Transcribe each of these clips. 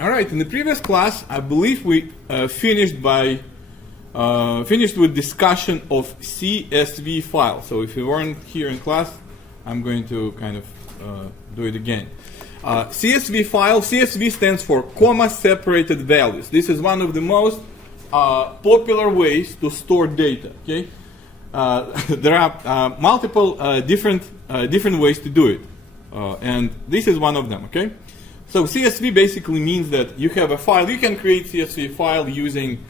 All right. In the previous class, I believe we finished with discussion of CSV files. So if you weren't here in class, I'm going to kind of do it again. CSV file. CSV stands for comma separated values. This is one of the most popular ways to store data. Okay. There are multiple different ways to do it, and this is one of them. Okay. So CSV basically means that you have a file. You can create CSV file using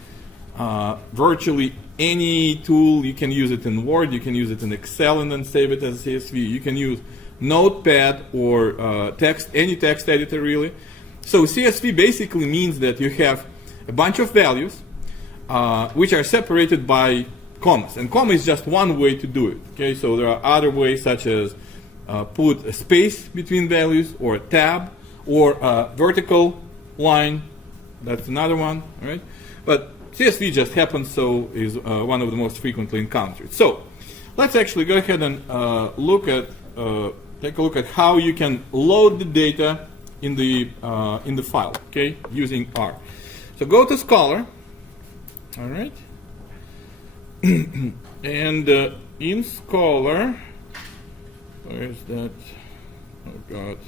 virtually any tool. You can use it in Word. You can use it in Excel and then save it as CSV. You can use Notepad or any text editor really. So CSV basically means that you have a bunch of values which are separated by commas. And comma is just one way to do it. Okay, so there are other ways such as put a space between values or a tab, or a vertical line. That's another one, all right? But CSV just happens, so is one of the most frequently encountered. So let's actually go ahead and take a look at how you can load the data in the file, okay, using R. So go to Scholar, all right? And in Scholar, where is that? Oh God.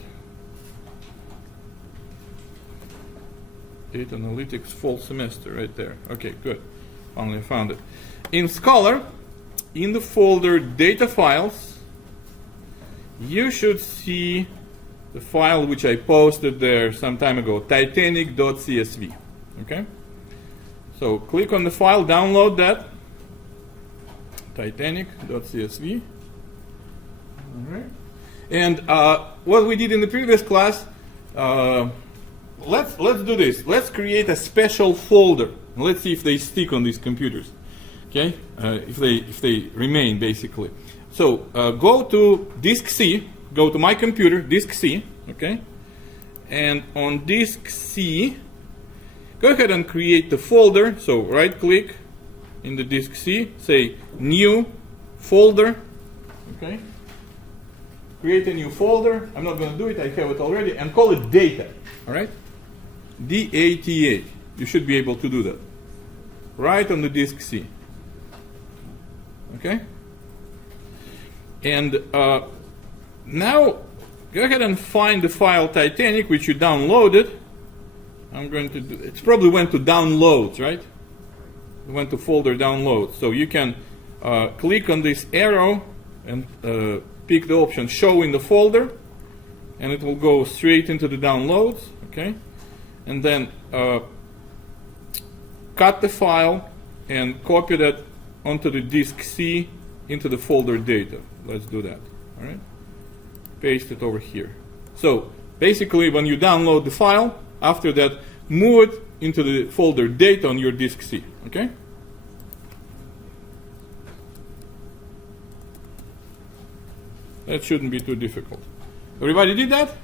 Data Analytics fall semester right there. Okay, good. Finally found it. In Scholar, in the folder Data Files, you should see the file which I posted there some time ago, titanic.csv. Okay? So click on the file, download that, titanic.csv. All right. And what we did in the previous class, let's do this. Let's create a special folder. Let's see if they stick on these computers. Okay, if they remain basically. So go to disk C. Go to my computer, disk C. Okay, and on disk C, go ahead and create the folder. So right click in the disk C, say new folder. Okay, create a new folder. I'm not going to do it. I have it already, and call it data. All right. DATA. You should be able to do that. Right on the disk C. Okay? And now, go ahead and find the file Titanic, which you downloaded. I'm going to do, it's probably went to downloads, right? It went to folder downloads. So you can click on this arrow and pick the option show in the folder, and it will go straight into the downloads. Okay? And then cut the file and copy that onto the disk C into the folder data. Let's do that. All right. Paste it over here. So basically, when you download the file, after that, move it into the folder data on your disk C. Okay. That shouldn't be too difficult. Everybody did that?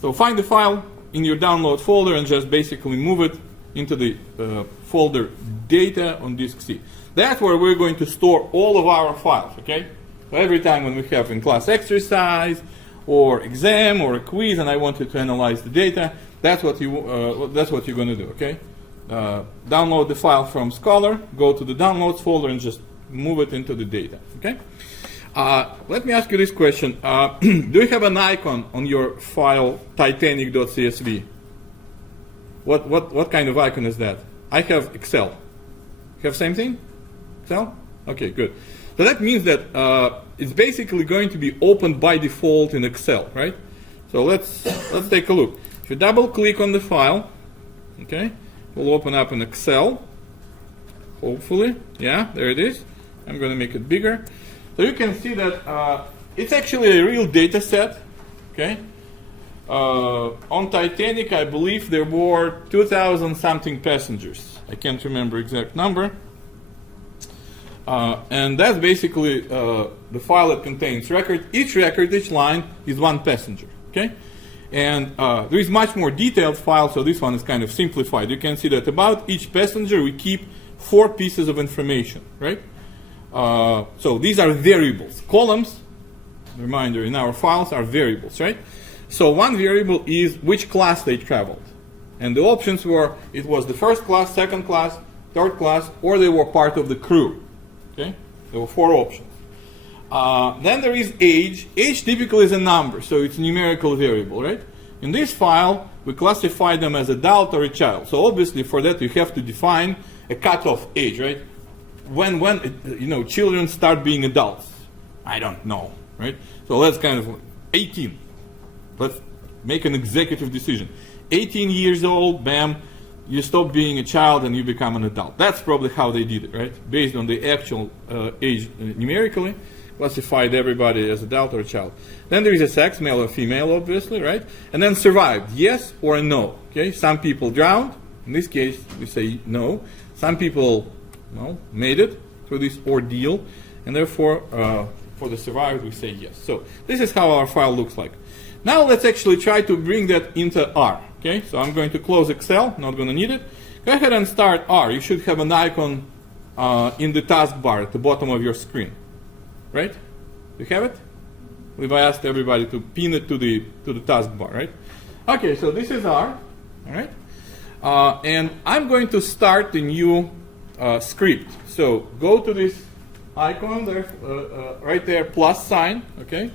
So find the file in your download folder and just basically move it into the folder data on disk C. That's where we're going to store all of our files, okay? So every time when we have in class exercise or exam or a quiz and I wanted to analyze the data, that's what you're going to do, okay? Download the file from Scholar, go to the downloads folder and just move it into the data, okay? Let me ask you this question. Do you have an icon on your file titanic.csv? What kind of icon is that? I have Excel. You have same thing? Excel? Okay, good. So that means that it's basically going to be opened by default in Excel, right? So let's take a look. If you double click on the file, okay, we'll open up in Excel. Hopefully, yeah, there it is. I'm going to make it bigger. So you can see that it's actually a real data set, okay? On Titanic, I believe there were 2,000 something passengers. I can't remember exact number. And that's basically the file that contains record. Each record, each line is one passenger, okay? And there is much more detailed file, so this one is kind of simplified. You can see that about each passenger, we keep 4 pieces of information, right? So these are variables. Columns, reminder, in our files are variables, right? So one variable is which class they traveled. And the options were, it was the first class, second class, third class, or they were part of the crew. Okay? There were 4 options. Then there is age. Age typically is a number, so it's a numerical variable, right? In this file, we classify them as adult or a child. So obviously for that you have to define a cutoff age, right? When children start being adults. I don't know, right? So let's kind of 18. Let's make an executive decision. 18 years old, bam, you stop being a child and you become an adult. That's probably how they did it, right? Based on the actual age numerically, classified everybody as adult or a child. Then there is a sex, male or female, obviously, right? And then survived, yes or no. Okay, some people drowned. In this case, we say no. Some people, made it through this ordeal, and therefore, for the survived, we say yes. So this is how our file looks like. Now let's actually try to bring that into R. Okay, so I'm going to close Excel, not going to need it. Go ahead and start R. You should have an icon in the taskbar at the bottom of your screen. Right? You have it? We've asked everybody to pin it to the taskbar, right? Okay, so this is R. All right? And I'm going to start the new script. So go to this icon there, right there, plus sign, okay?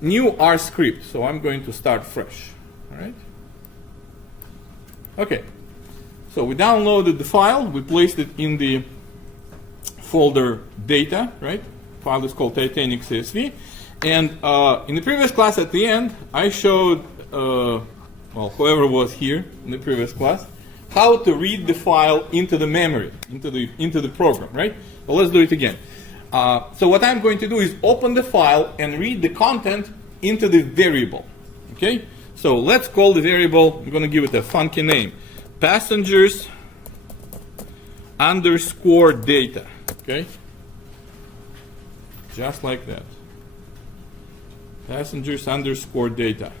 New R script. So I'm going to start fresh. All right? Okay. So we downloaded the file. We placed it in the folder data, right? File is called Titanic CSV. And in the previous class at the end, I showed, whoever was here in the previous class, how to read the file into the memory, into the program, right? Well, let's do it again. So what I'm going to do is open the file and read the content into the variable, okay? So let's call the variable, I'm going to give it a funky name, passengers underscore data, okay? Just like that. Passengers underscore data.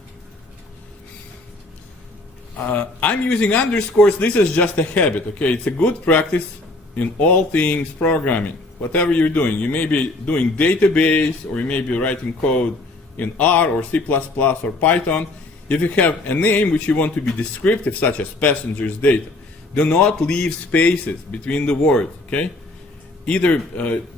I'm using underscores. This is just a habit, okay? It's a good practice in all things programming. Whatever you're doing, you may be doing database, or you may be writing code in R or C++ or Python. If you have a name which you want to be descriptive, such as passengers data, do not leave spaces between the words, okay? Either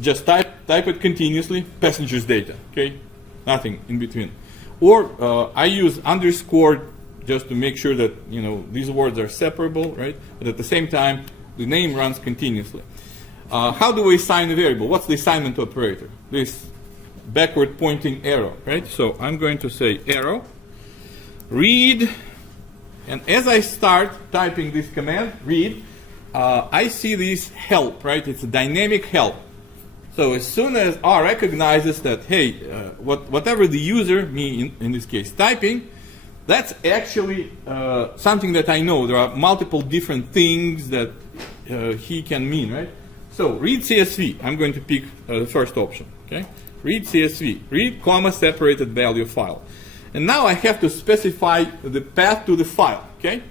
just type it continuously, passengers data, okay? Nothing in between. Or I use underscore just to make sure that these words are separable, right? But at the same time, the name runs continuously. How do we assign a variable? What's the assignment operator? This backward pointing arrow, right? So I'm going to say arrow, read, and as I start typing this command, read, I see this help, right? It's a dynamic help. So as soon as R recognizes that, hey, whatever the user, me in this case, typing, that's actually something that I know. There are multiple different things that he can mean, right? So read CSV. I'm going to pick the first option, okay? Read CSV. Read, comma, separated value file. And now I have to specify the path to the file, okay?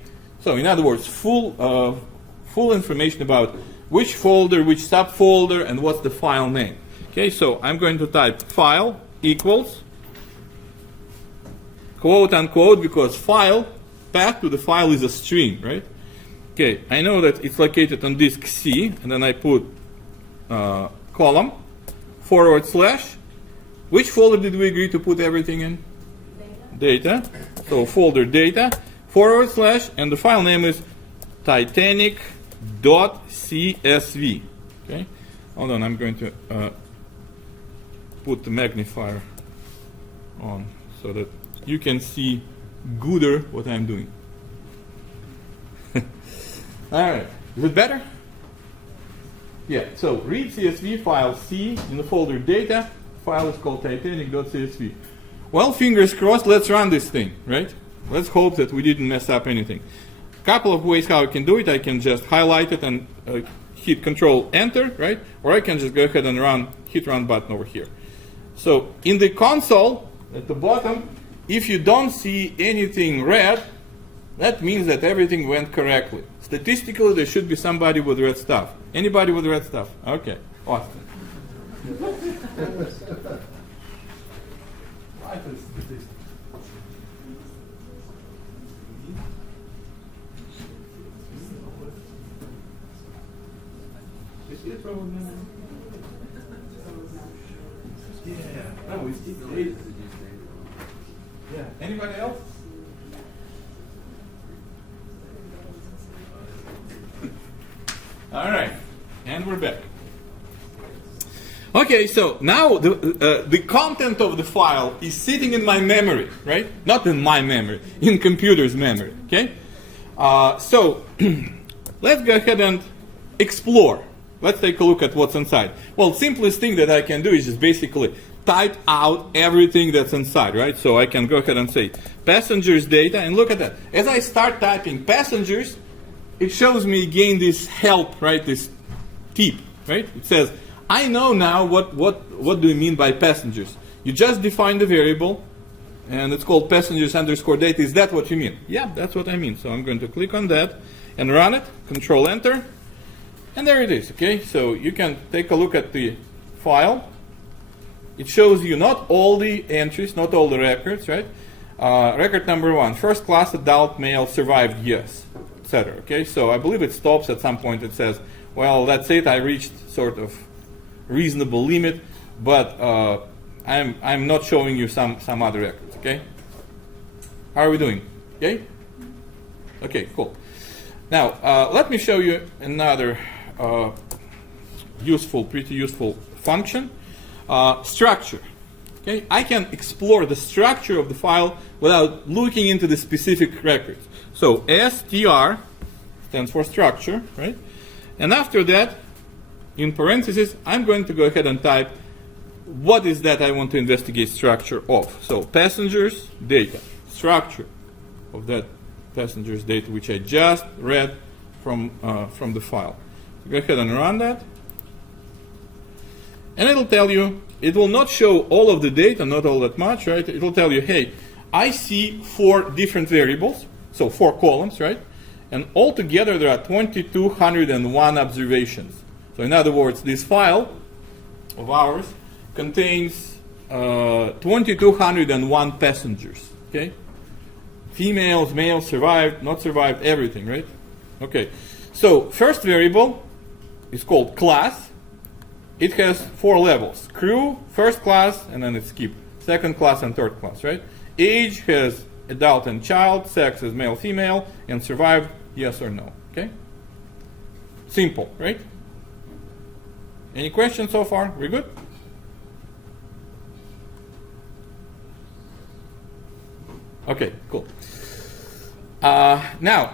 So in other words, full information about which folder, which subfolder, and what's the file name. Okay, so I'm going to type file equals, quote unquote, because file, path to the file is a string, right? Okay, I know that it's located on disk C, and then I put column, / which folder did we agree to put everything in? Data. So folder data, / and the file name is Titanic.csv. Okay, hold on, I'm going to put the magnifier on so that you can see gooder what I'm doing. All right, is it better? Yeah, so read CSV file C in the folder data. File is called Titanic.csv. Well, fingers crossed, let's run this thing, right? Let's hope that we didn't mess up anything. Couple of ways how I can do it. I can just highlight it and hit Control Enter, right? Or I can just go ahead and hit Run button over here. So in the console at the bottom, if you don't see anything red, that means that everything went correctly. Statistically, there should be somebody with red stuff. Anybody with red stuff? Okay, awesome. see it probably now? Yeah. No, we see data. Yeah. Anybody else? All right, and we're back. Okay, so now the content of the file is sitting in my memory, right? Not in my memory, in computer's memory. Okay. So let's go ahead and explore. Let's take a look at what's inside. Well, simplest thing that I can do is just basically type out everything that's inside, right? So I can go ahead and say passengers data, and look at that. As I start typing passengers, it shows me again this help, right? This tip, right? It says, I know now what do you mean by passengers. You just define the variable, and it's called passengers underscore data. Is that what you mean? Yeah, that's what I mean. So I'm going to click on that and run it. Control Enter. And there it is, okay? So you can take a look at the file. It shows you not all the entries, not all the records, right? Record number 1, first class adult male survived, yes, etc. Okay, so I believe it stops at some point. It says, well, that's it. I reached sort of reasonable limit, but I'm not showing you some other records. Okay, how are we doing? Okay, okay, cool. Now let me show you another pretty useful function. Structure. Okay, I can explore the structure of the file without looking into the specific records. So str stands for structure, right? And after that, in parentheses, I'm going to go ahead and type what is that I want to investigate structure of. So passengers data, structure of that passengers data, which I just read from the file. So go ahead and run that. And it'll tell you, it will not show all of the data, not all that much, right? It will tell you, hey, I see 4 different variables, so 4 columns, right? And altogether there are 2,201 observations. So in other words, this file of ours contains 2,201 passengers, okay? Females, males, survived, not survived, everything, right? Okay, so first variable is called class. It has 4 levels: crew, first class, and then it's skip, second class and third class, right? Age has adult and child, sex is male, female, and survived, yes or no, okay? Simple, right? Any questions so far? We good? Okay, cool. Now,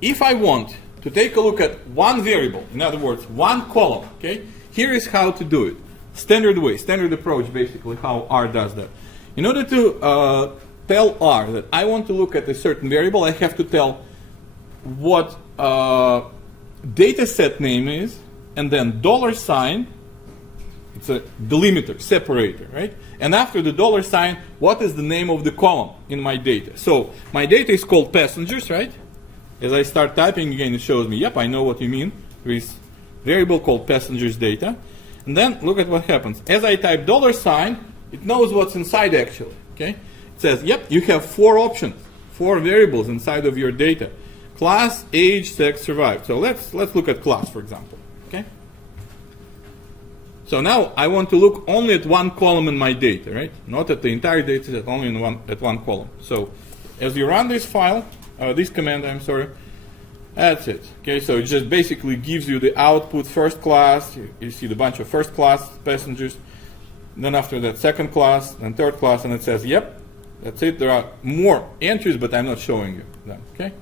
if I want to take a look at one variable, in other words, one column, okay? Here is how to do it. Standard way, standard approach, basically, how R does that. In order to tell R that I want to look at a certain variable, I have to tell what data set name is, and then $sign, it's a delimiter, separator, right? And after the $sign, what is the name of the column in my data? So my data is called passengers, right? As I start typing again, it shows me, yep, I know what you mean. There is a variable called passengers data. And then look at what happens. As I type $sign, it knows what's inside actually, okay? It says, yep, you have 4 options, 4 variables inside of your data. Class, age, sex, survived. So let's look at class, for example, okay? So now I want to look only at one column in my data, right? Not at the entire data set, only at one column. So as you run this file, this command, I'm sorry, that's it. Okay, so it just basically gives you the output first class. You see the bunch of first class passengers. Then after that, second class, then third class, and it says, yep, that's it. There are more entries, but I'm not showing you them. Okay,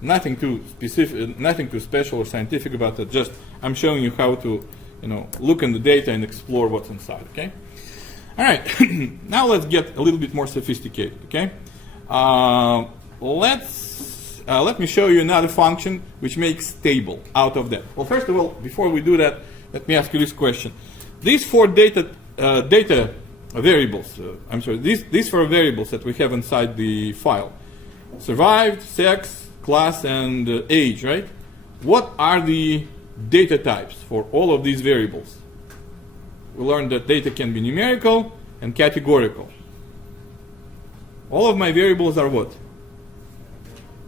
nothing too specific, nothing too special or scientific about it. Just I'm showing you how to, look in the data and explore what's inside. Okay. All right. Now let's get a little bit more sophisticated. Okay. Let me show you another function which makes table out of that. Well, first of all, before we do that, let me ask you this question. These 4 data variables, these 4 variables that we have inside the file, survived, sex, class, and age, right? What are the data types for all of these variables? We learned that data can be numerical and categorical. All of my variables are what?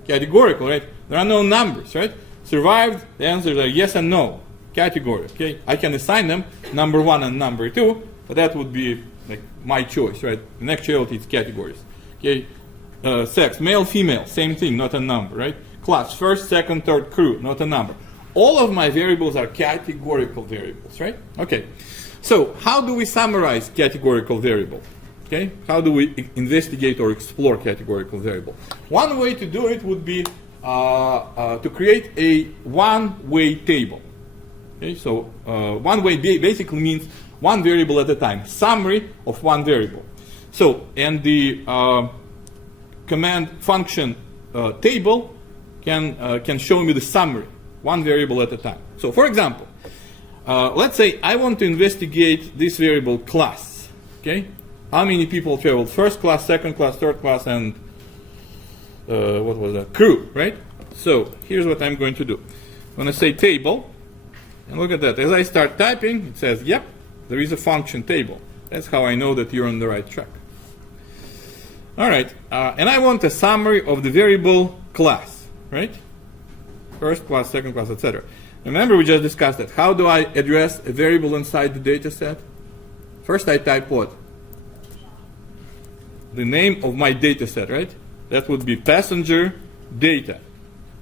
Categorical, right? There are no numbers, right? survived, the answers are yes and no, category, okay? I can assign them number 1 and number 2, but that would be like my choice, right? In actuality, it's categories, okay? Sex, male, female, same thing, not a number, right? Class, first, second, third, crew, not a number. All of my variables are categorical variables, right? Okay, so how do we summarize categorical variable? Okay, how do we investigate or explore categorical variable? One way to do it would be to create a one-way table. Okay, so one-way basically means one variable at a time, summary of one variable. So, and the command function table can show me the summary, one variable at a time. So, for example, let's say I want to investigate this variable class. Okay, how many people traveled first class, second class, third class, and what was that? Crew, right? So here's what I'm going to do. I'm going to say table, and look at that. As I start typing, it says, yep, there is a function table. That's how I know that you're on the right track. All right, and I want a summary of the variable class, right? First class, second class, etc. Remember, we just discussed that. How do I address a variable inside the data set? First, I type what? The name of my data set, right? That would be passenger data,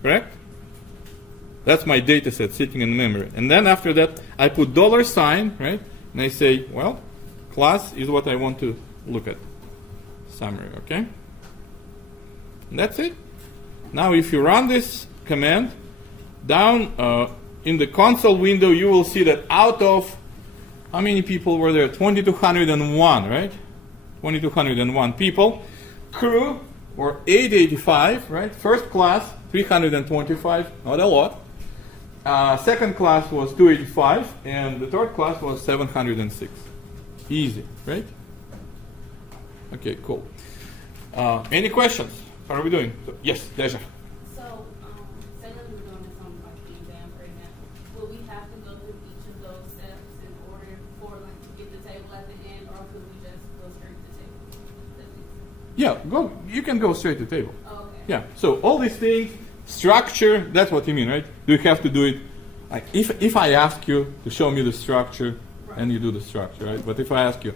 correct? That's my data set sitting in memory. And then after that, I put $sign, right? And I say, well, class is what I want to look at. Summary, okay? And that's it. Now, if you run this command, down in the console window, you will see that out of, how many people were there? 2,201, right? 2,201 people. Crew were 885, right? First class, 325, not a lot. Second class was 285, and the third class was 706. Easy, right? Okay, cool. Any questions? How are we doing? Yes, Deja. So, say that we're doing this on like the exam, for example. Will we have to go through each of those steps in order for like to get the table at the end, or could we just go straight to the table? Yeah, go. You can go straight to table. Oh, okay. Yeah. So all these things, structure. That's what you mean, right? Do you have to do it? Like if I ask you to show me the structure, right, and you do the structure, right? But if I ask you,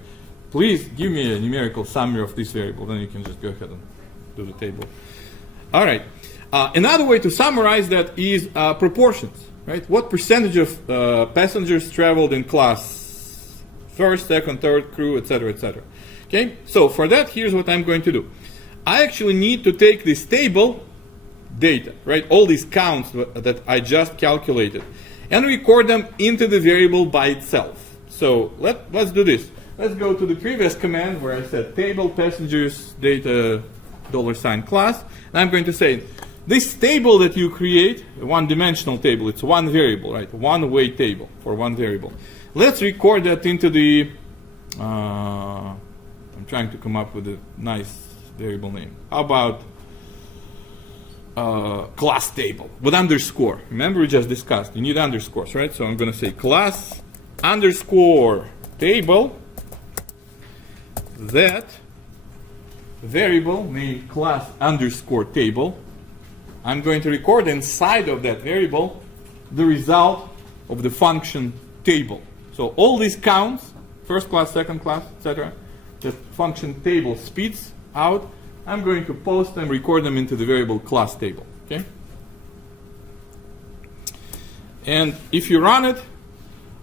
please give me a numerical summary of this variable, then you can just go ahead and do the table. All right. Another way to summarize that is proportions, right? What percentage of passengers traveled in class first, second, third, crew, etc., etc. Okay. So for that, here's what I'm going to do. I actually need to take this table data, right? All these counts that I just calculated, and record them into the variable by itself. So let's do this. Let's go to the previous command where I said table passengers data $sign class, and I'm going to say this table that you create, a one-dimensional table, it's one variable, right? One-way table for one variable. Let's record that into the I'm trying to come up with a nice variable name. How about class table with underscore? Remember, we just discussed you need underscores, right? So I'm going to say class underscore table, that variable named class underscore table. I'm going to record inside of that variable the result of the function table. So all these counts, first class, second class, etc., the function table spits out. I'm going to post them, record them into the variable class table. Okay. And if you run it,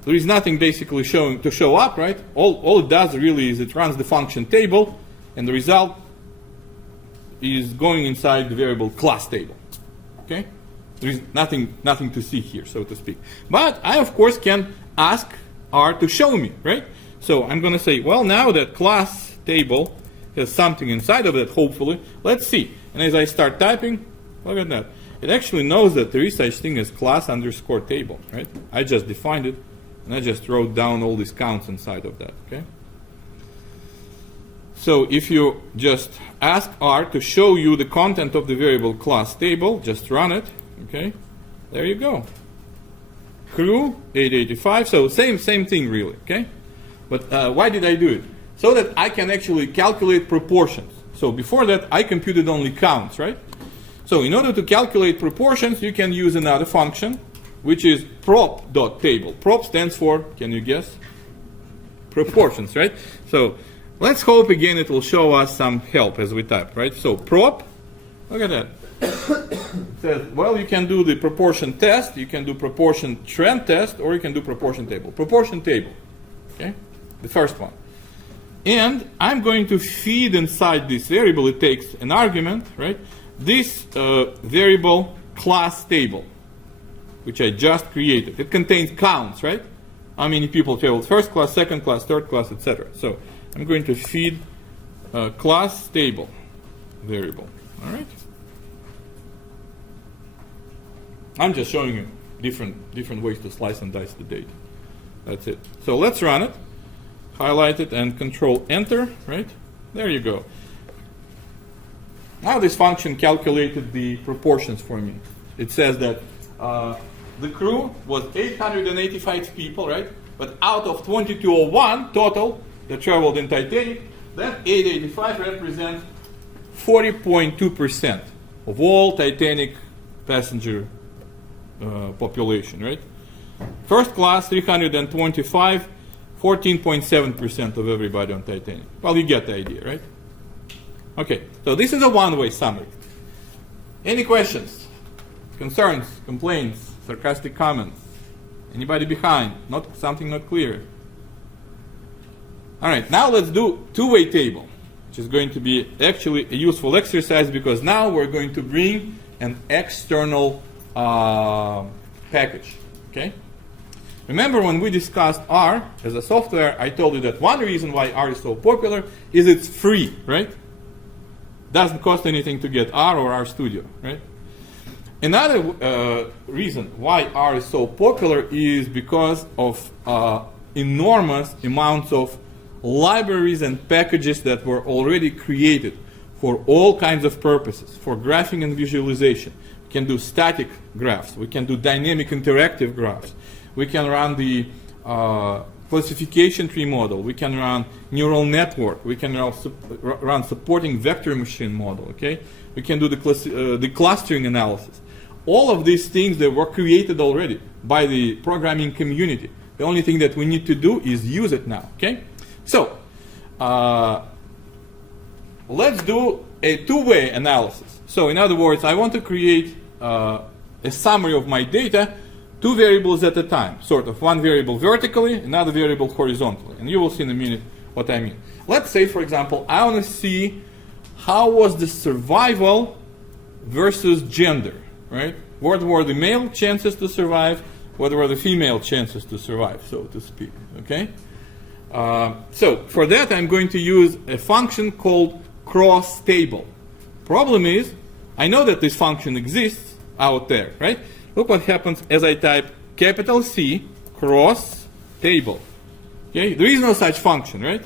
there is nothing basically to show up, right? All it does really is it runs the function table, and the result is going inside the variable class table. Okay? There is nothing to see here, so to speak. But I, of course, can ask R to show me, right? So I'm going to say, well, now that class table has something inside of it, hopefully, let's see. And as I start typing, look at that. It actually knows that there is such thing as class underscore table, right? I just defined it, and I just wrote down all these counts inside of that, okay? So if you just ask R to show you the content of the variable class table, just run it, okay? There you go. Crew, 885, so same thing really, okay? But why did I do it? So that I can actually calculate proportions. So before that, I computed only counts, right? So in order to calculate proportions, you can use another function, which is prop.table. Prop stands for, can you guess? Proportions, right? So let's hope again it will show us some help as we type, right? So prop, look at that. It says, well, you can do the proportion test, you can do proportion trend test, or you can do proportion table. Proportion table, okay? The first one. And I'm going to feed inside this variable, it takes an argument, right? This variable class table, which I just created. It contains counts, right? How many people traveled first class, second class, third class, etc. So I'm going to feed class table variable, all right? I'm just showing you different ways to slice and dice the data. That's it. So let's run it. Highlight it and control enter, right? There you go. Now this function calculated the proportions for me. It says that the crew was 885 people, right? But out of 2201 total that traveled in Titanic, that 885 represents 40.2% of all Titanic passenger population, right? First class, 325, 14.7% of everybody on Titanic. Well, you get the idea, right? Okay, so this is a one-way summary. Any questions, concerns, complaints, sarcastic comments? Anybody behind? Something not clear? All right, now let's do two-way table, which is going to be actually a useful exercise because now we're going to bring an external package, okay? Remember when we discussed R as a software, I told you that one reason why R is so popular is it's free, right? Doesn't cost anything to get R or RStudio, right? Another reason why R is so popular is because of enormous amounts of libraries and packages that were already created for all kinds of purposes, for graphing and visualization. We can do static graphs. We can do dynamic interactive graphs. We can run the classification tree model. We can run neural network. We can run supporting vector machine model. Okay, we can do the clustering analysis. All of these things that were created already by the programming community. The only thing that we need to do is use it now. Okay, so let's do a two-way analysis. So in other words, I want to create a summary of my data, two variables at a time, sort of one variable vertically, another variable horizontally. And you will see in a minute what I mean. Let's say, for example, I want to see how was the survival versus gender, right? What were the male chances to survive? What were the female chances to survive, so to speak, okay? So for that, I'm going to use a function called cross table. Problem is, I know that this function exists out there, right? Look what happens as I type capital C cross table. Okay, there is no such function, right?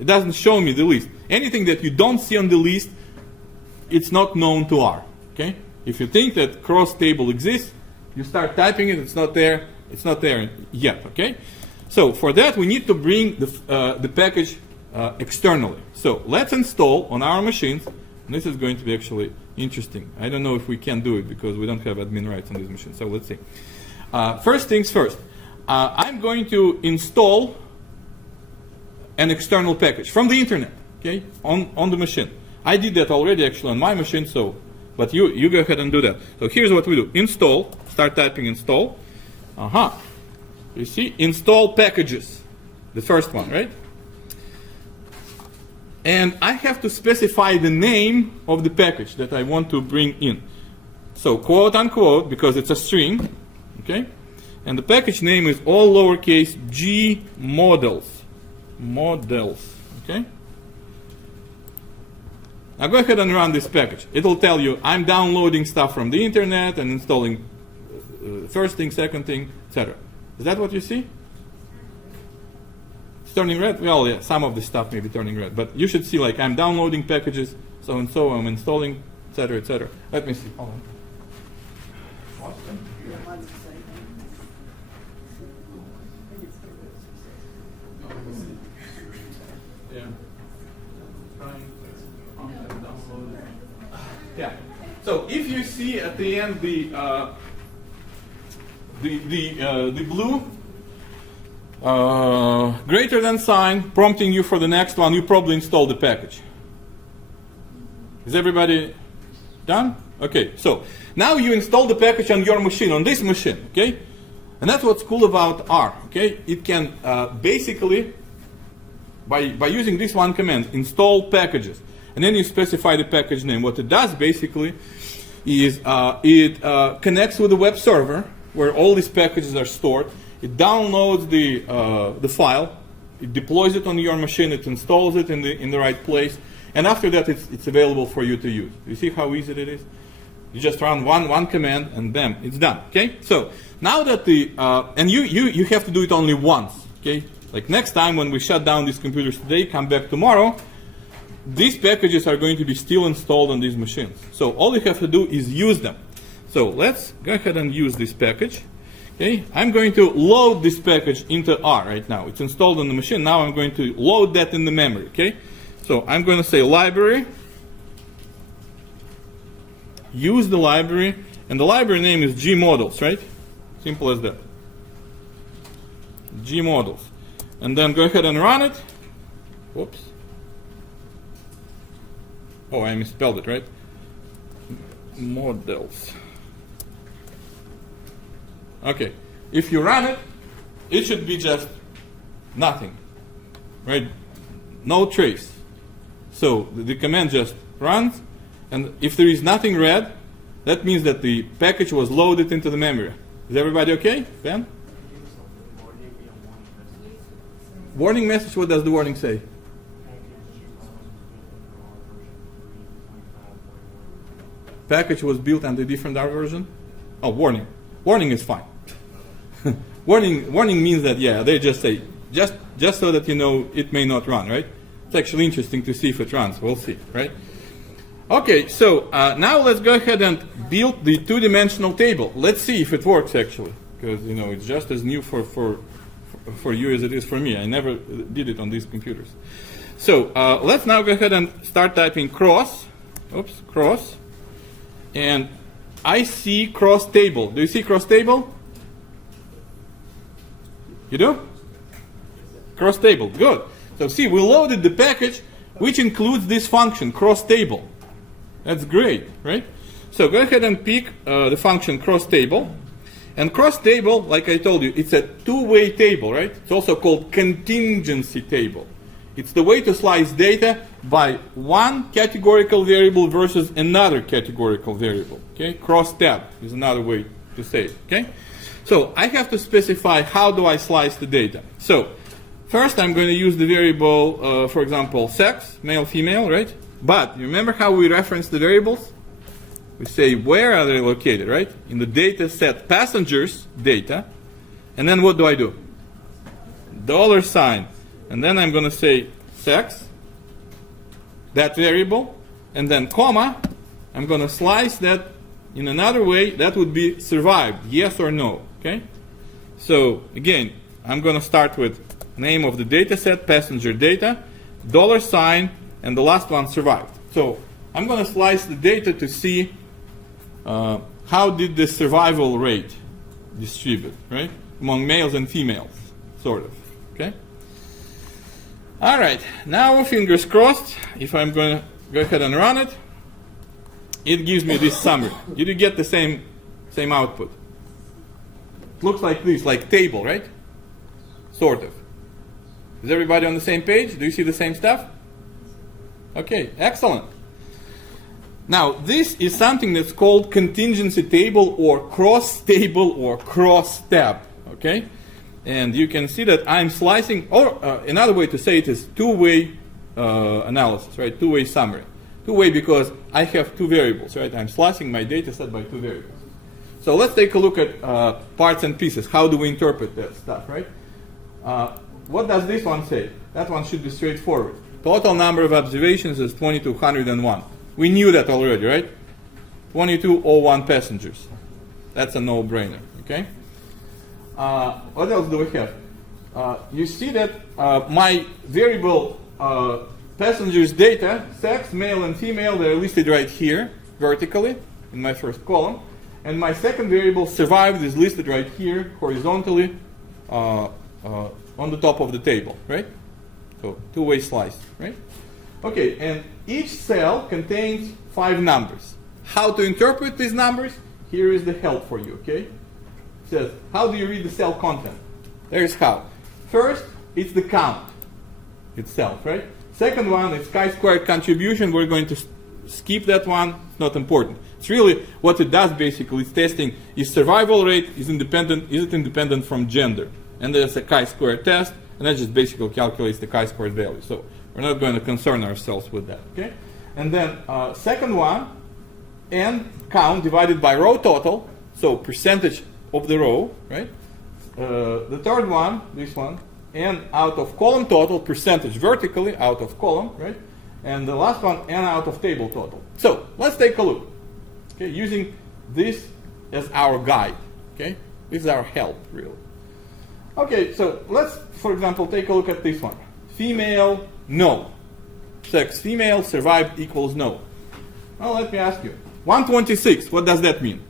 It doesn't show me the list. Anything that you don't see on the list, it's not known to R. Okay, if you think that cross table exists, you start typing it. It's not there. It's not there yet. Okay, so for that we need to bring the package externally. So let's install on our machines. And this is going to be actually interesting. I don't know if we can do it because we don't have admin rights on this machine. So let's see. First things first. I'm going to install an external package from the internet, okay, on the machine. I did that already actually on my machine, so, but you go ahead and do that. So here's what we do. Install, start typing install. You see, install packages, the first one, right? And I have to specify the name of the package that I want to bring in. So quote unquote, because it's a string, okay? And the package name is all lowercase g models. Models, okay? Now go ahead and run this package. It'll tell you I'm downloading stuff from the internet and installing first thing, second thing, etc. Is that what you see? It's turning red? Well, yeah, some of the stuff may be turning red, but you should see like I'm downloading packages, so and so, I'm installing, etc., etc. Let me see. Hold on. Yeah. So if you see at the end the blue greater than sign prompting you for the next one, you probably installed the package. Is everybody done? Okay, so now you install the package on your machine, on this machine, okay? And that's what's cool about R, okay? It can basically, by using this one command, install packages. And then you specify the package name. What it does basically is it connects with the web server where all these packages are stored. It downloads the file, it deploys it on your machine, it installs it in the right place, and after that it's available for you to use. You see how easy it is? You just run one command and bam, it's done. Okay. So now that and you have to do it only once. Okay. Like next time when we shut down these computers today, come back tomorrow, these packages are going to be still installed on these machines. So all you have to do is use them. So let's go ahead and use this package. Okay, I'm going to load this package into R right now. It's installed on the machine. Now I'm going to load that in the memory. Okay, so I'm going to say library, use the library, and the library name is gmodels, right? Simple as that. Gmodels, and then go ahead and run it. Whoops. Oh, I misspelled it, right? Models. Okay, if you run it, it should be just nothing, right? No trace. So the command just runs, and if there is nothing read, that means that the package was loaded into the memory. Is everybody okay? Ben? Warning message, what does the warning say? Package was built under a different R version? Oh, warning. Warning is fine. warning means that, yeah, they just say, just so that you know it may not run, right? It's actually interesting to see if it runs. We'll see, right? Okay, so now let's go ahead and build the two-dimensional table. Let's see if it works, actually, because, you know, it's just as new for you as it is for me. I never did it on these computers. So let's now go ahead and start typing cross. Oops, cross. And I see cross table. Do you see cross table? You do? Cross table, good. So see, we loaded the package which includes this function, cross table. That's great, right? So go ahead and pick the function cross table. And cross table, like I told you, it's a two-way table, right? It's also called contingency table. It's the way to slice data by one categorical variable versus another categorical variable. Okay, cross tab is another way to say it. Okay, so I have to specify how do I slice the data. So first I'm going to use the variable, for example, sex, male, female, right? But you remember how we reference the variables? We say where are they located, right? In the data set passengers data, and then what do I do? $, and then I'm going to say sex, that variable, and then comma, I'm going to slice that in another way. That would be survived, yes or no, okay? So again, I'm going to start with name of the data set, passenger data, $, and the last one survived. So I'm going to slice the data to see how did the survival rate distribute, right? Among males and females, sort of, okay? All right, now fingers crossed, if I'm going to go ahead and run it, it gives me this summary. Did you get the same output? It looks like this, like table, right? Sort of. Is everybody on the same page? Do you see the same stuff? Okay, excellent. Now, this is something that's called contingency table or cross table or cross tab, okay? And you can see that I'm slicing, or another way to say it is two-way analysis, right? Two-way summary. Two-way because I have two variables, right? I'm slicing my data set by two variables. So let's take a look at parts and pieces. How do we interpret that stuff, right? What does this one say? That one should be straightforward. Total number of observations is 2201. We knew that already, right? 2201 passengers. That's a no-brainer, okay? What else do we have? You see that my variable passengers data, sex, male and female, they're listed right here, vertically, in my first column. And my second variable, survived, is listed right here horizontally on the top of the table, right? So two-way slice, right? Okay, and each cell contains 5 numbers. How to interpret these numbers? Here is the help for you, okay? It says, how do you read the cell content? There's how. First, it's the count itself, right? Second one is chi-squared contribution. We're going to skip that one. It's not important. It's really what it does basically. It's testing is survival rate is it independent from gender? And there's a chi-squared test, and that just basically calculates the chi-squared value. So we're not going to concern ourselves with that, okay? And then second one, n count divided by row total, so percentage of the row, right? The third one, this one, n out of column total, percentage vertically out of column, right? And the last one, n out of table total. So let's take a look, okay? Using this as our guide, okay? This is our help, really. Okay, so let's, for example, take a look at this one. Female, no. Sex, female, survived equals no. Well, let me ask you. 126, what does that mean?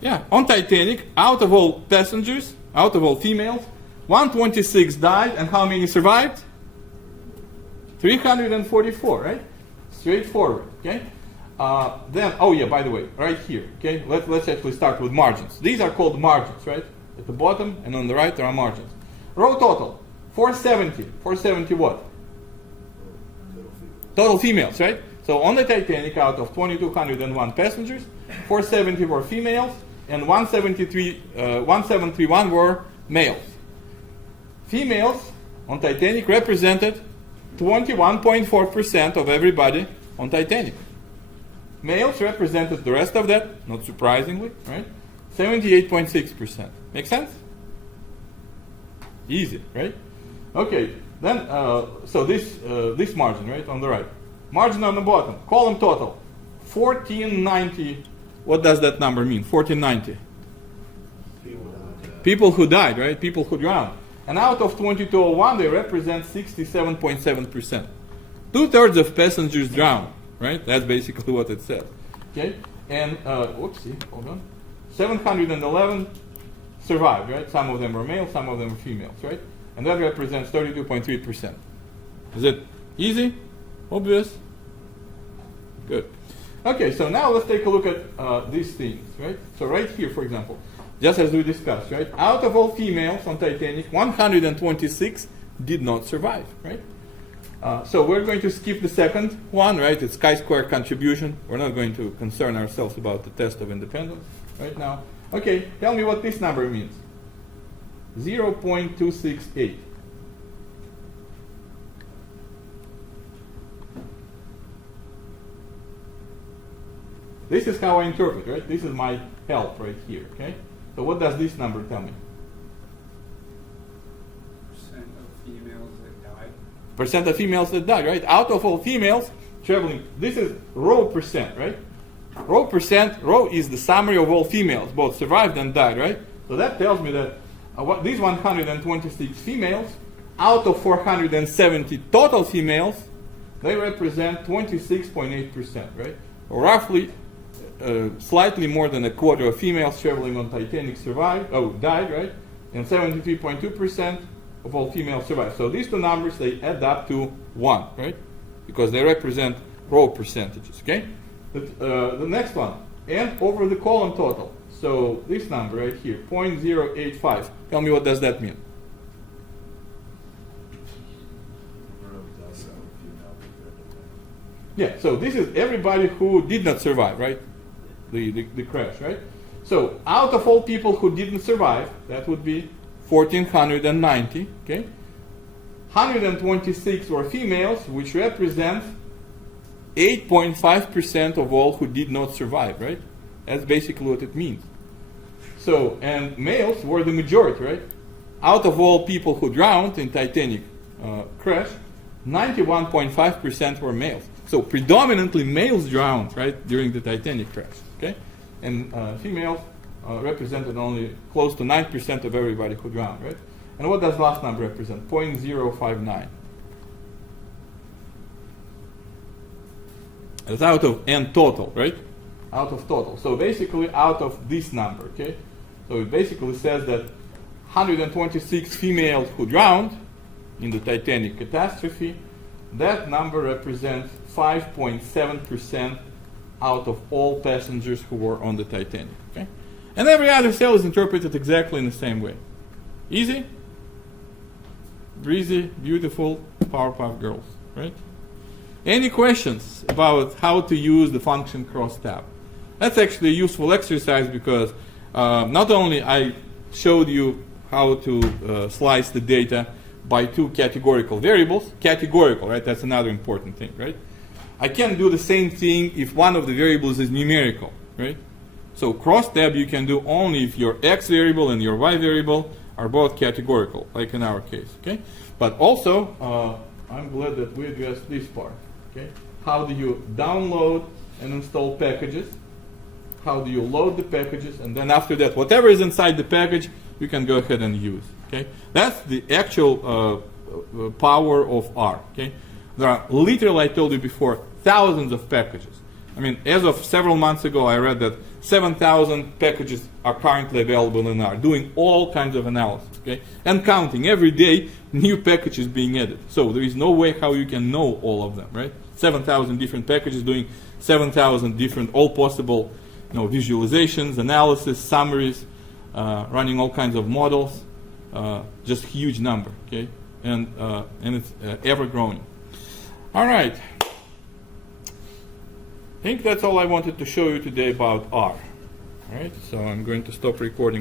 Yeah, on Titanic, out of all passengers, out of all females, 126 died, and how many survived? 344, right? Straightforward, okay? Then, oh yeah, by the way, right here, okay? Let's actually start with margins. These are called margins, right? At the bottom and on the right there are margins. Row total, 470. 470 what? Total females, right? So on the Titanic, out of 2,201 passengers, 470 were females, and 1,731 were males. Females on Titanic represented 21.4% of everybody on Titanic. Males represented the rest of that, not surprisingly, right? 78.6%. Make sense? Easy, right? Okay, then, so this margin, right, on the right. Margin on the bottom, column total, 1490. What does that number mean, 1490? People who died, right? People who drowned. And out of 2201, they represent 67.7%. 2/3 of passengers drowned, right? That's basically what it says. Okay? And, whoopsie, hold on. 711 survived, right? Some of them were males, some of them were females, right? And that represents 32.3%. Is it easy? Obvious? Good. Okay, so now let's take a look at these things, right? So right here, for example, just as we discussed, right? Out of all females on Titanic, 126 did not survive, right? So we're going to skip the second one, right? It's chi-square contribution. We're not going to concern ourselves about the test of independence right now. Okay, tell me what this number means. 0.268. This is how I interpret, right? This is my help right here, okay? So what does this number tell me? Percent of females that died. Percent of females that died, right? Out of all females traveling, this is row percent, right? Row percent, row is the summary of all females, both survived and died, right? So that tells me that these 126 females, out of 470 total females, they represent 26.8%, right? Or roughly, slightly more than a quarter of females traveling on Titanic died, right? And 73.2% of all females survived. So these two numbers, they add up to 1, right? Because they represent row percentages, okay? The next one, and over the column total. So this number right here, 0.085. Tell me, what does that mean? Yeah, so this is everybody who did not survive, right? The crash, right? So out of all people who didn't survive, that would be 1,490, okay? 126 were females, which represents 8.5% of all who did not survive, right? That's basically what it means. So, and males were the majority, right? Out of all people who drowned in Titanic crash, 91.5% were males. So predominantly males drowned, right, during the Titanic crash, okay? And females represented only close to 9% of everybody who drowned, right? And what does last number represent? 0.059. It's out of n total, right? Out of total. So basically out of this number, okay? So it basically says that 126 females who drowned in the Titanic catastrophe, that number represents 5.7% out of all passengers who were on the Titanic, okay? And every other cell is interpreted exactly in the same way. Easy? Breezy, beautiful, Powerpuff Girls, right? Any questions about how to use the function crosstab? That's actually a useful exercise because not only I showed you how to slice the data by two categorical variables, categorical, right? That's another important thing, right? I can do the same thing if one of the variables is numerical, right? So crosstab you can do only if your x variable and your y variable are both categorical, like in our case, okay? But also, I'm glad that we addressed this part, okay? How do you download and install packages? How do you load the packages? And then after that, whatever is inside the package, you can go ahead and use, okay? That's the actual power of R, okay? There are literally, I told you before, thousands of packages. I mean, as of several months ago, I read that 7,000 packages are currently available in R, doing all kinds of analysis, okay? And counting. Every day, new packages being added. So there is no way how you can know all of them, right? 7,000 different packages doing 7,000 different, all possible, visualizations, analysis, summaries, running all kinds of models. Just huge number, okay? And it's ever growing. All right. I think that's all I wanted to show you today about R. All right, so I'm going to stop recording.